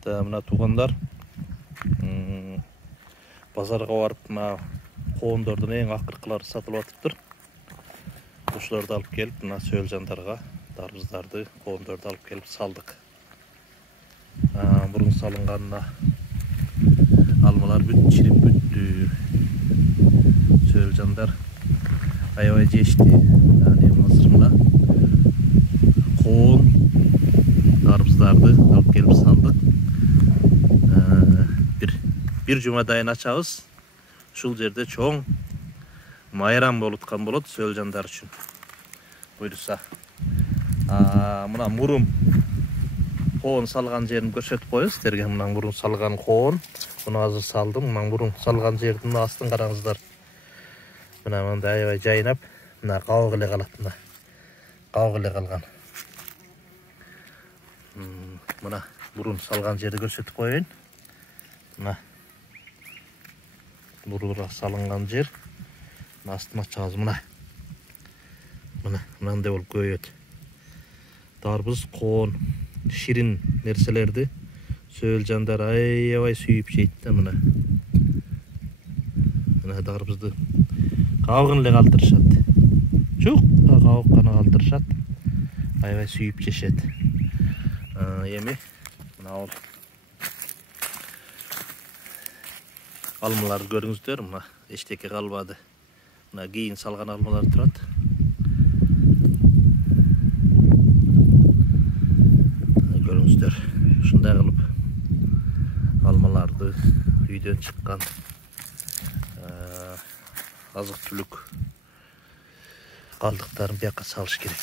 Мына туғандар базарға барып, мына қондордың ең ақырқылары сатылып атыптыр. Ушуларды алып келіп, мына сөөлжандарға дарбыздарды, қондорды алып келіп салдық. Бұрын салынғанына алмалар бүт, шіріп бүтті. Сөөлжандар аябай жешти. Азыр мына қоон дарбыздарды алып келіп салдық. Bir жумадайын ачабыз. Ушул жерде чоң майрам болуп аткан болот сөөлжандар үчүн. Буйруса. Мына мурун коон салган жерин көрсөтүп коебуз сиздерге. Мына мурун салган коон. Муну азыр салдым. Мына мурун салган жердин астын караңыздар. Мына мындай аябай жайнап, мына кабык эле калат. Мына кабык эле калган. Мына мурун салган жерди көрсөтүп коеюн. Мына бурура салынган жер. Астына чабыз мына. Мынандай болуп көбөйөт. Дарбыз, коон, ширин нерселерди сөөлжандар аябай сүйүп жейт да мына. Мына дарбызды кабыгын эле калтырышат. Жукка кабык гана калтырышат. Аябай сүйүп жешет. Эми мына ол алмаларды көрүңүздөр. Мына эчтеке калбады. Мына кийин салган алмалар турат. Көрүңүздөр. Ушундай кылып алмаларды үйдөн чыккан азык түлүк калдыктарын бияка салыш керек.